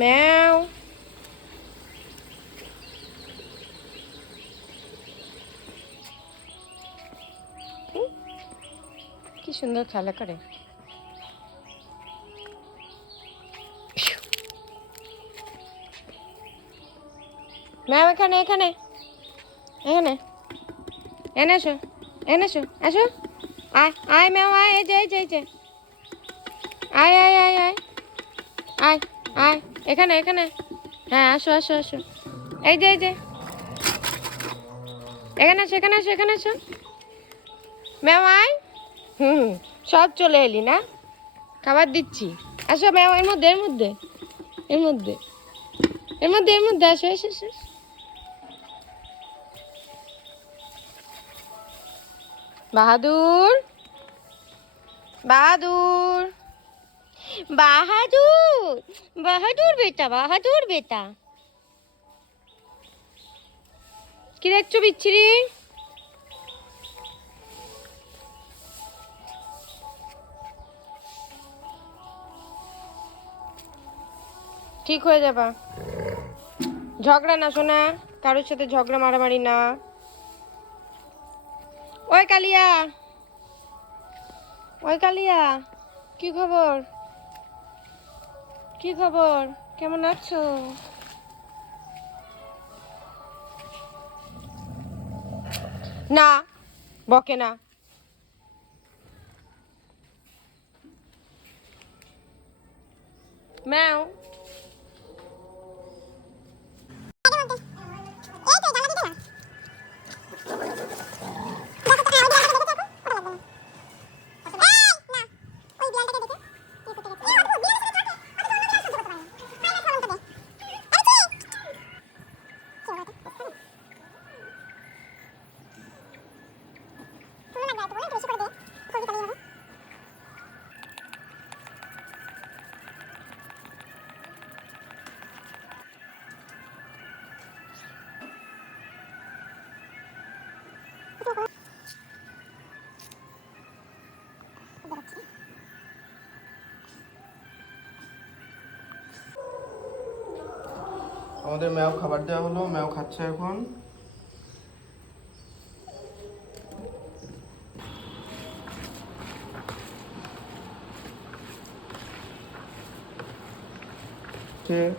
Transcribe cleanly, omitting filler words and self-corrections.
ম্যাও। কি সুন্দর খেলা করে। ম্যাও এখানে এখানে এখানে এনেছো এনেছো আসো। আয় আয় ম্যাও আয়, এই যে এই যে এই যে, আয় আয় আয় আয় আয় আয় এখানে এখানে। হ্যাঁ আসো আসো আসো, এই যে এই যে, এখানে আসো এখানে আসো এখানে আসো ম্যাও আয়। হুম, সব চলে এলি না, খাবার দিচ্ছি। আসো ম্যাও, এর মধ্যে এর মধ্যে এর মধ্যে এর মধ্যে এর মধ্যে আসো এসো এসো। বাহাদুর বাহাদুর বাহাদুর বাহাদুর বেটা, বাহাদুর বেটা। কি দেখছো বিচ্ছিরি? ঠিক হয়ে যাবা, ঝগড়া না শোনা, কারোর সাথে ঝগড়া মারামারি না। ওই কালিয়া, ওই কালিয়া, কি খবর? কি খবর, কেমন আছো? না, বকে না। ম্যাও। আমাদের ম্যাও খাবার দেওয়া হলো, ম্যাও খাচ্ছে এখন। ঠিক